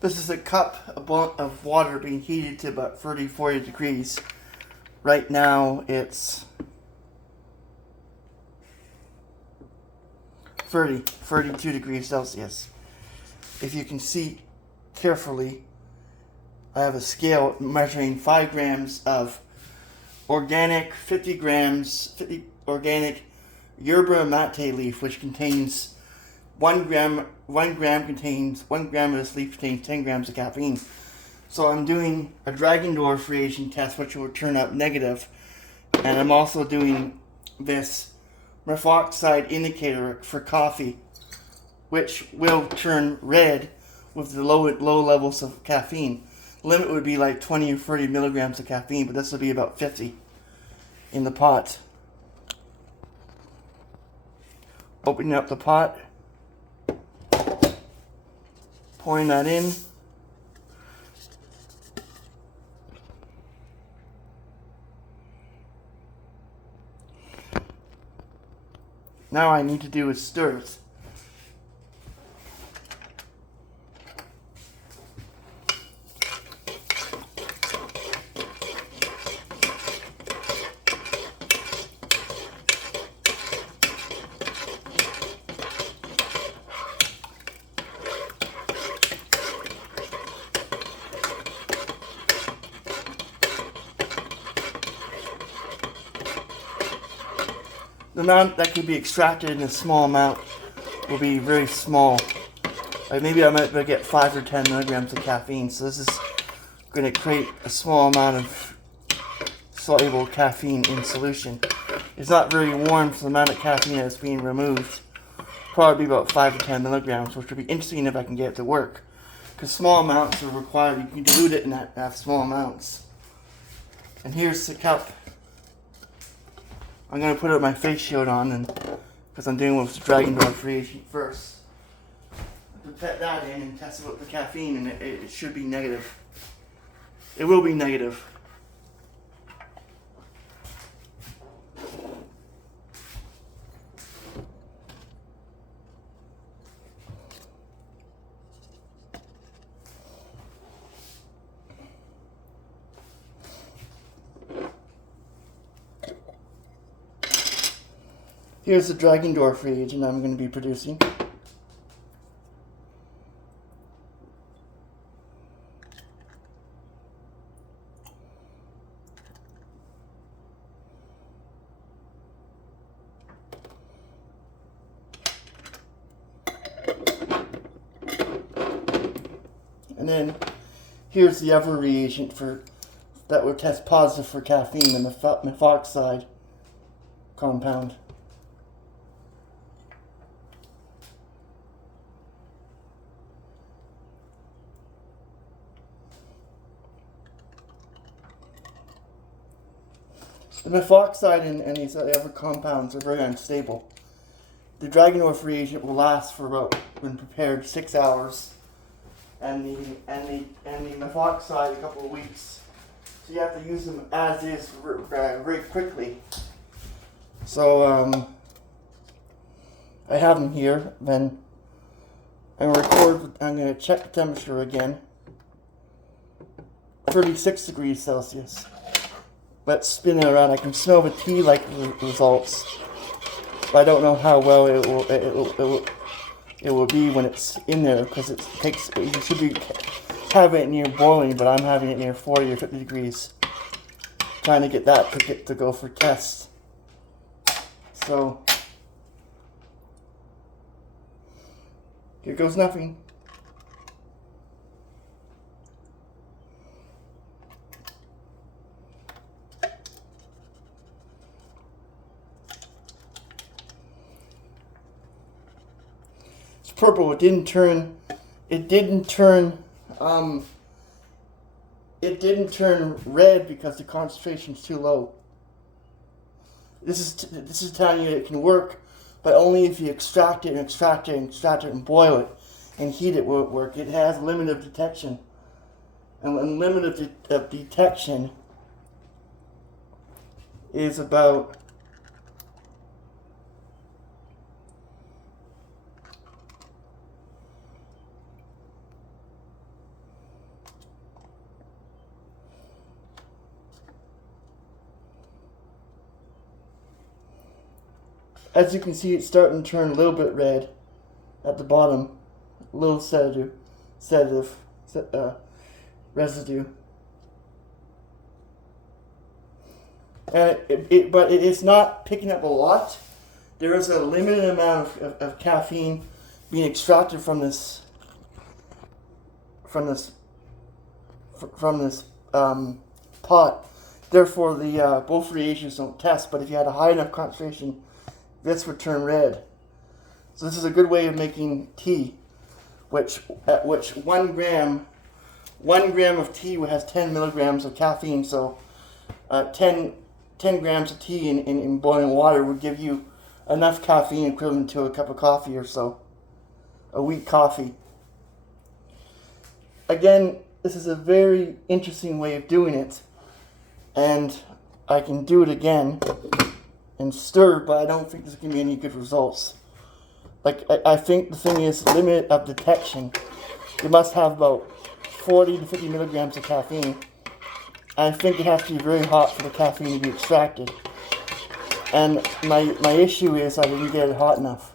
This is a cup of water being heated to about 30, 40 degrees. Right now it's 32 degrees Celsius. If you can see carefully, I have a scale measuring 5 grams of organic, 50 organic Yerba Mate leaf, which contains 1 gram of this leaf contains 10 grams of caffeine. So I'm doing a Dragondroff reagent test, which will turn up negative, and I'm also doing this Mureoxide indicator for coffee, which will turn red with the low levels of caffeine. Limit would be like 20 or 30 milligrams of caffeine, but this will be about 50 in the pot. Opening up the pot, pouring that in. Now I need to do is stir it. The amount that can be extracted in a small amount will be very small. Like maybe I might get 5 or 10 milligrams of caffeine. So this is going to create a small amount of soluble caffeine in solution. It's not very warm, so the amount of caffeine that's being removed probably about 5 to 10 milligrams, which would be interesting if I can get it to work. Because small amounts are required. You can dilute it in that small amounts. And here's the cup. I'm going to put my face shield on, and because I'm doing with the Dragondroff reagent first. Put that in and test it with the caffeine, and it should be negative. It will be negative. Here's the Dragondroff reagent I'm going to be producing. And then here's the other reagent that would test positive for caffeine, the Mureoxide compound. The Mureoxide and these other compounds are very unstable. The Dragondroff reagent will last for about, when prepared, 6 hours, and the Mureoxide a couple of weeks. So you have to use them as is very quickly. So I have them here. Then I'm going to check the temperature again. 36 degrees Celsius. Let's spin it around. I can smell the tea-like results, but I don't know how well it will be when it's in there, because you should be having it near boiling, but I'm having it near 40 or 50 degrees, trying to get that to go for tests. So here goes nothing. Purple. It didn't turn red because the concentration's too low. This is telling you it can work, but only if you extract it and boil it and heat it will it work. It has a limit of detection, and the limit of detection is about As you can see, it's starting to turn a little bit red at the bottom. A little sedative residue. And but it is not picking up a lot. There is a limited amount of caffeine being extracted from this pot. Therefore, the both reagents don't test. But if you had a high enough concentration, this would turn red. So this is a good way of making tea, which 1 gram of tea has 10 milligrams of caffeine. So 10 grams of tea in boiling water would give you enough caffeine equivalent to a cup of coffee or so, a weak coffee. Again, this is a very interesting way of doing it, and I can do it again and stir, but I don't think there's going to be any good results. Like, I think the thing is limit of detection. You must have about 40 to 50 milligrams of caffeine. I think it has to be very hot for the caffeine to be extracted. And my issue is I didn't get it hot enough.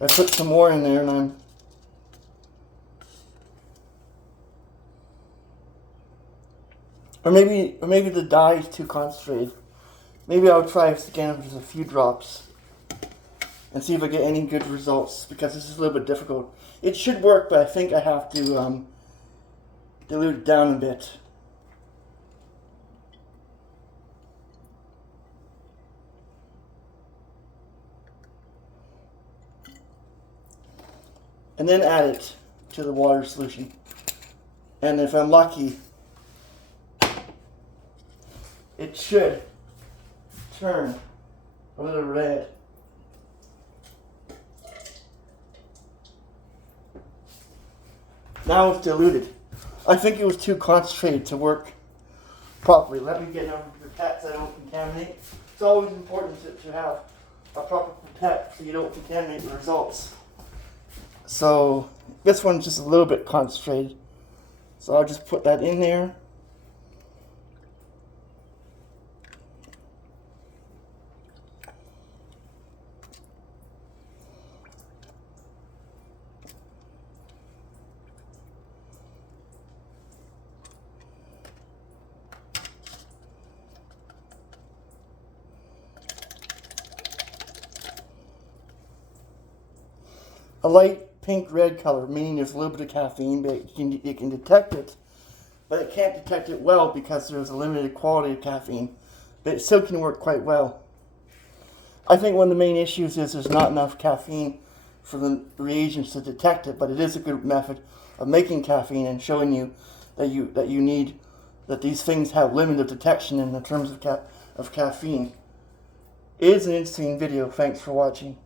I put some more in there and or maybe the dye is too concentrated. Maybe I'll try this again with just a few drops and see if I get any good results, because this is a little bit difficult. It should work, but I think I have to dilute it down a bit. And then add it to the water solution. And if I'm lucky, it should turn a little red. Now it's diluted. I think it was too concentrated to work properly. Let me get another pipette so I don't contaminate. It's always important to have a proper pipette so you don't contaminate the results. So this one's just a little bit concentrated. So I'll just put that in there. A light pink-red color, meaning there's a little bit of caffeine, but you can detect it, but it can't detect it well because there's a limited quality of caffeine, but it still can work quite well. I think one of the main issues is there's not enough caffeine for the reagents to detect it, but it is a good method of making caffeine and showing you that these things have limited detection in the terms of caffeine. It is an interesting video. Thanks for watching.